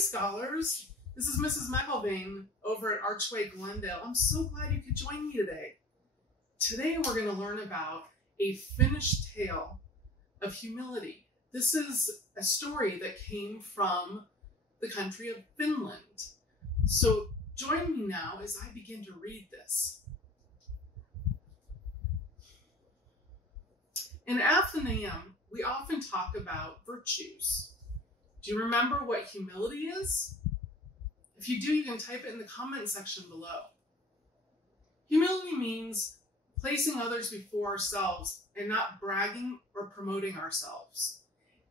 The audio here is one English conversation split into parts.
scholars. This is Ms McIlvain over at Archway Glendale. I'm so glad you could join me today. Today we're going to learn about a Finnish tale of humility. This is a story that came from the country of Finland. So join me now as I begin to read this. In Athenaeum, we often talk about virtues. Do you remember what humility is? If you do, you can type it in the comment section below. Humility means placing others before ourselves and not bragging or promoting ourselves.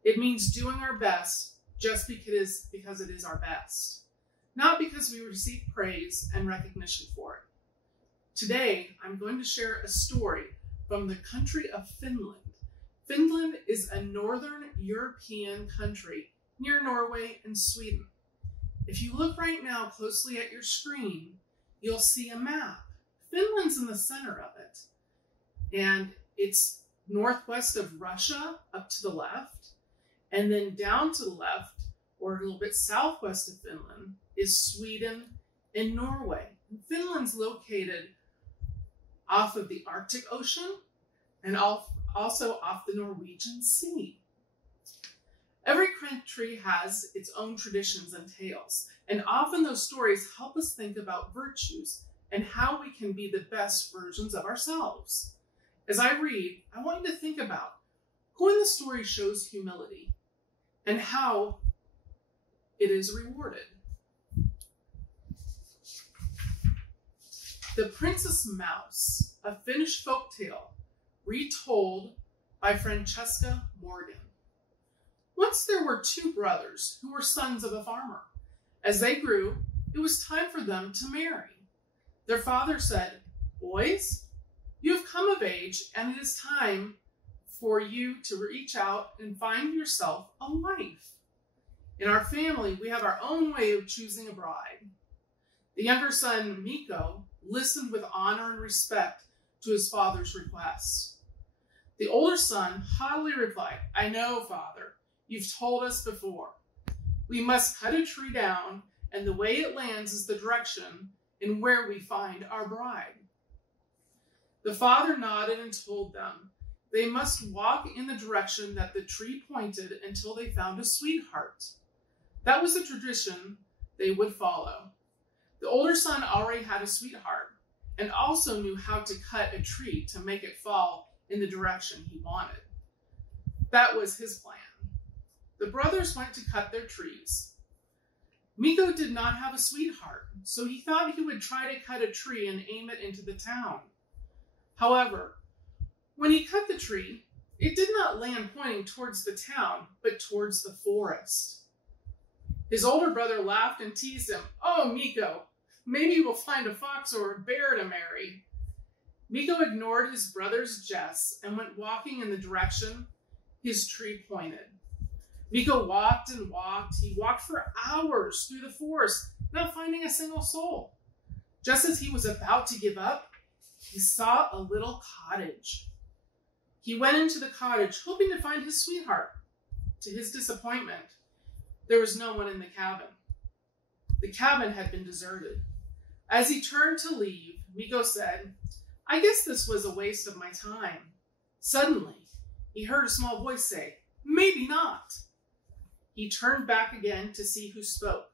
It means doing our best just because it is our best, not because we receive praise and recognition for it. Today, I'm going to share a story from the country of Finland. Finland is a northern European country near Norway and Sweden. If you look right now closely at your screen, you'll see a map. Finland's in the center of it. And it's northwest of Russia up to the left. And then down to the left, or a little bit southwest of Finland, is Sweden and Norway. And Finland's located off of the Arctic Ocean and also off the Norwegian Sea. Every country has its own traditions and tales, and often those stories help us think about virtues and how we can be the best versions of ourselves. As I read, I want you to think about who in the story shows humility and how it is rewarded. The Princess Mouse, a Finnish folktale retold by Francesca Morgan. Once there were two brothers who were sons of a farmer. As they grew, it was time for them to marry. Their father said, "Boys, you have come of age, and it is time for you to reach out and find yourself a wife. In our family, we have our own way of choosing a bride." The younger son, Mikko, listened with honor and respect to his father's request. The older son haughtily replied, "I know, father. You've told us before. We must cut a tree down, and the way it lands is the direction in where we find our bride." The father nodded and told them they must walk in the direction that the tree pointed until they found a sweetheart. That was a tradition they would follow. The older son already had a sweetheart and also knew how to cut a tree to make it fall in the direction he wanted. That was his plan. The brothers went to cut their trees. Mikko did not have a sweetheart, so he thought he would try to cut a tree and aim it into the town. However, when he cut the tree, it did not land pointing towards the town, but towards the forest. His older brother laughed and teased him. "Oh, Mikko, maybe we'll find a fox or a bear to marry." Mikko ignored his brother's jests and went walking in the direction his tree pointed. Mikko walked and walked. He walked for hours through the forest, not finding a single soul. Just as he was about to give up, he saw a little cottage. He went into the cottage, hoping to find his sweetheart. To his disappointment, there was no one in the cabin. The cabin had been deserted. As he turned to leave, Mikko said, "I guess this was a waste of my time." Suddenly, he heard a small voice say, "Maybe not." He turned back again to see who spoke.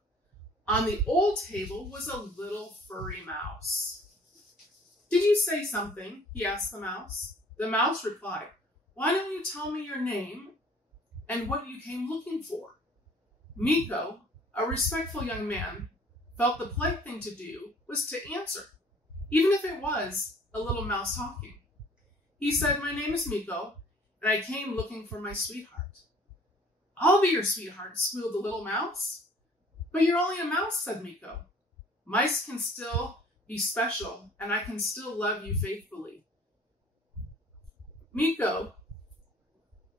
On the old table was a little furry mouse. "Did you say something?" he asked the mouse. The mouse replied, "Why don't you tell me your name and what you came looking for?" Mikko, a respectful young man, felt the polite thing to do was to answer, even if it was a little mouse talking. He said, "My name is Mikko, and I came looking for my sweetheart." "I'll be your sweetheart," squealed the little mouse. "But you're only a mouse," said Mikko. "Mice can still be special, and I can still love you faithfully." "Mikko,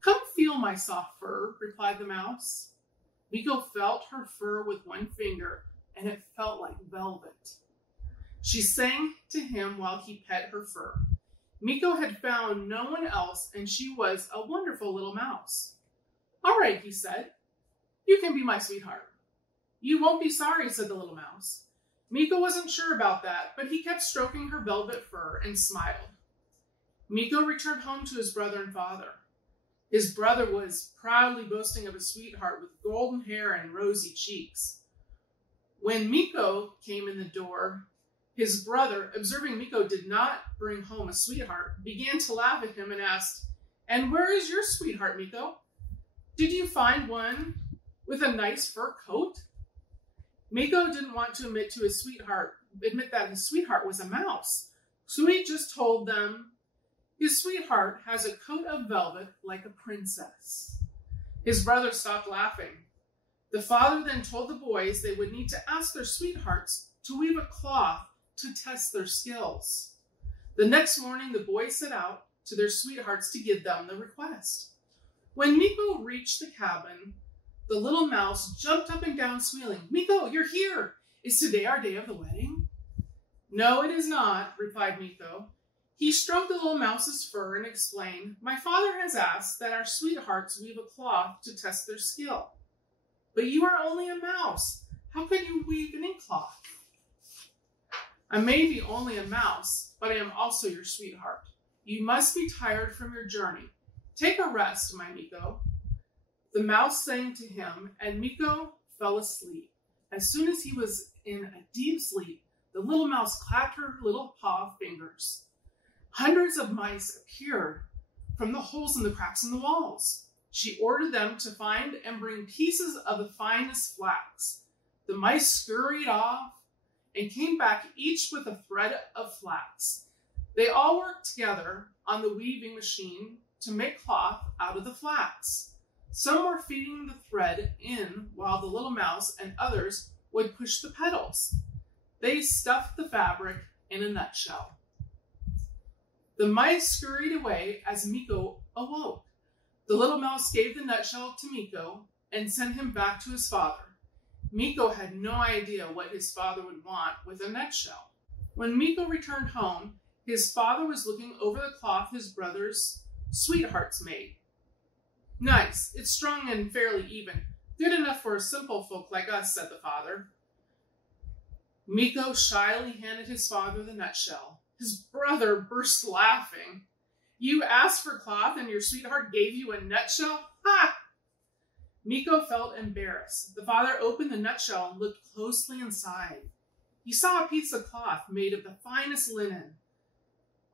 come feel my soft fur," replied the mouse. Mikko felt her fur with one finger, and it felt like velvet. She sang to him while he pet her fur. Mikko had found no one else, and she was a wonderful little mouse. "All right," he said, "you can be my sweetheart. You won't be sorry, said the little mouse. Miko wasn't sure about that, but he kept stroking her velvet fur and smiled. Miko returned home to his brother and father. His brother was proudly boasting of a sweetheart with golden hair and rosy cheeks. When Miko came in the door, his brother, observing Miko did not bring home a sweetheart, began to laugh at him and asked, "And where is your sweetheart, Miko? Did you find one with a nice fur coat?" Miko didn't want to admit that his sweetheart was a mouse, so he just told them his sweetheart has a coat of velvet like a princess. His brother stopped laughing. The father then told the boys they would need to ask their sweethearts to weave a cloth to test their skills. The next morning, the boys set out to their sweethearts to give them the request. When Miko reached the cabin, the little mouse jumped up and down, squealing, "Miko, you're here! Is today our day of the wedding?" "No, it is not," replied Miko. He stroked the little mouse's fur and explained, "My father has asked that our sweethearts weave a cloth to test their skill." "But you are only a mouse. How can you weave any cloth?" "I may be only a mouse, but I am also your sweetheart. You must be tired from your journey. Take a rest, my Miko." The mouse sang to him, and Miko fell asleep. As soon as he was in a deep sleep, the little mouse clapped her little paw fingers. Hundreds of mice appeared from the holes in the cracks in the walls. She ordered them to find and bring pieces of the finest flax. The mice scurried off and came back each with a thread of flax. They all worked together on the weaving machine to make cloth out of the flax. Some were feeding the thread in while the little mouse and others would push the petals. They stuffed the fabric in a nutshell. The mice scurried away as Miko awoke. The little mouse gave the nutshell to Miko and sent him back to his father. Miko had no idea what his father would want with a nutshell. When Miko returned home, his father was looking over the cloth his brother's sweethearts made. "Nice, it's strong and fairly even. Good enough for simple folk like us," said the father. Miko shyly handed his father the nutshell. His brother burst laughing. "You asked for cloth and your sweetheart gave you a nutshell? Ha!" Miko felt embarrassed. The father opened the nutshell and looked closely inside. He saw a piece of cloth made of the finest linen.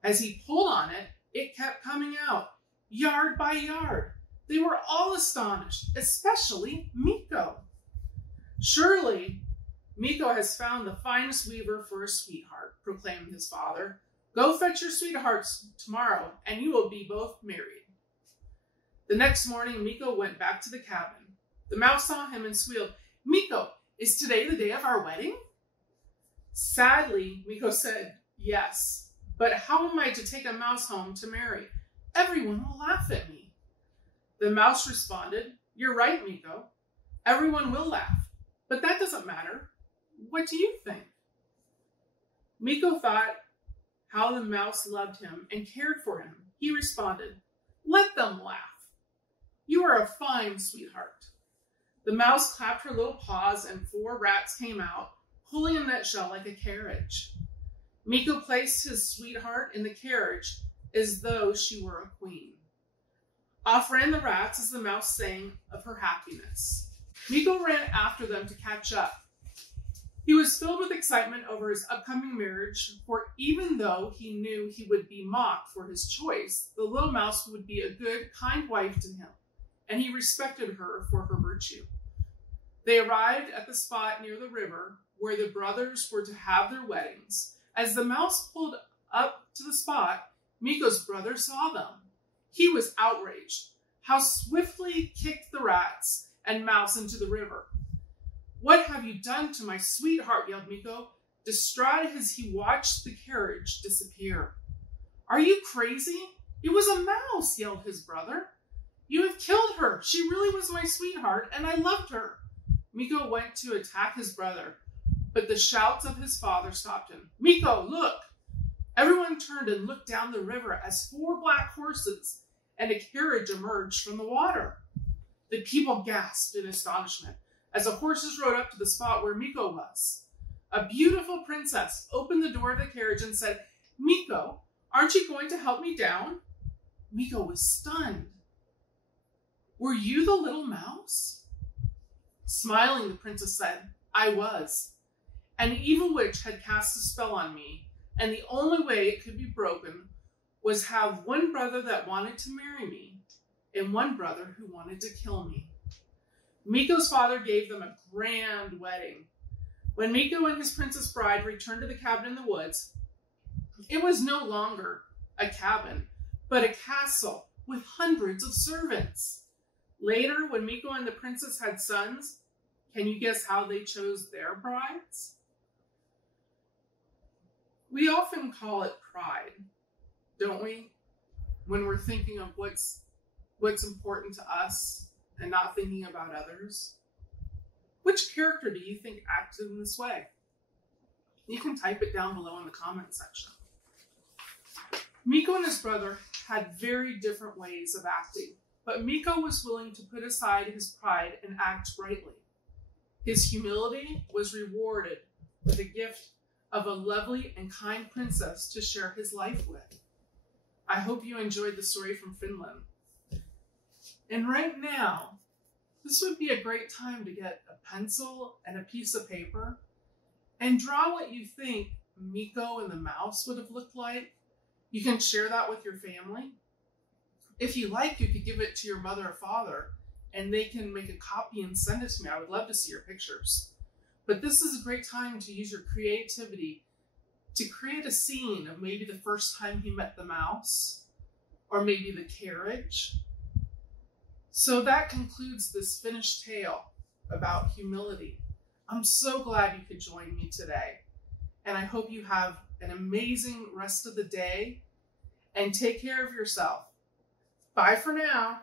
As he pulled on it, it kept coming out, yard by yard. They were all astonished, especially Miko. "Surely Miko has found the finest weaver for a sweetheart," proclaimed his father. "Go fetch your sweethearts tomorrow, and you will be both married." The next morning, Miko went back to the cabin. The mouse saw him and squealed, "Miko, is today the day of our wedding?" Sadly, Miko said, "Yes, but how am I to take a mouse home to marry? Everyone will laugh at me." The mouse responded, "You're right, Miko. Everyone will laugh, but that doesn't matter. What do you think?" Miko thought how the mouse loved him and cared for him. He responded, "Let them laugh. You are a fine sweetheart." The mouse clapped her little paws and 4 rats came out, pulling a nutshell like a carriage. Miko placed his sweetheart in the carriage as though she were a queen. Off ran the rats as the mouse sang of her happiness. Miko ran after them to catch up. He was filled with excitement over his upcoming marriage, for even though he knew he would be mocked for his choice, the little mouse would be a good, kind wife to him, and he respected her for her virtue. They arrived at the spot near the river where the brothers were to have their weddings. As the mouse pulled up to the spot, Miko's brother saw them. He was outraged. How swiftly kicked the rats and mouse into the river. "What have you done to my sweetheart?" yelled Miko, distraught as he watched the carriage disappear. "Are you crazy? It was a mouse," yelled his brother. "You have killed her. She really was my sweetheart, and I loved her." Miko went to attack his brother, but the shouts of his father stopped him. "Miko, look!" Everyone turned and looked down the river as 4 black horses and a carriage emerged from the water. The people gasped in astonishment. as the horses rode up to the spot where Mikko was. A beautiful princess opened the door of the carriage and said, "Mikko, aren't you going to help me down?" Mikko was stunned. "Were you the little mouse?" Smiling, the princess said, "I was. An evil witch had cast a spell on me, and the only way it could be broken was have one brother that wanted to marry me and one brother who wanted to kill me." Mikko's father gave them a grand wedding. When Mikko and his princess bride returned to the cabin in the woods, it was no longer a cabin, but a castle with hundreds of servants. Later, when Mikko and the princess had sons, can you guess how they chose their brides? We often call it pride, don't we? When we're thinking of what's important to us and not thinking about others. Which character do you think acted in this way? You can type it down below in the comment section. Mikko and his brother had very different ways of acting, but Mikko was willing to put aside his pride and act rightly. His humility was rewarded with a gift of a lovely and kind princess to share his life with. I hope you enjoyed the story from Finland. And right now, this would be a great time to get a pencil and a piece of paper and draw what you think Mikko and the mouse would have looked like. You can share that with your family. If you like, you could give it to your mother or father and they can make a copy and send it to me. I would love to see your pictures. But this is a great time to use your creativity to create a scene of maybe the first time he met the mouse, or maybe the carriage. So that concludes this Finnish tale about humility. I'm so glad you could join me today. And I hope you have an amazing rest of the day and take care of yourself. Bye for now.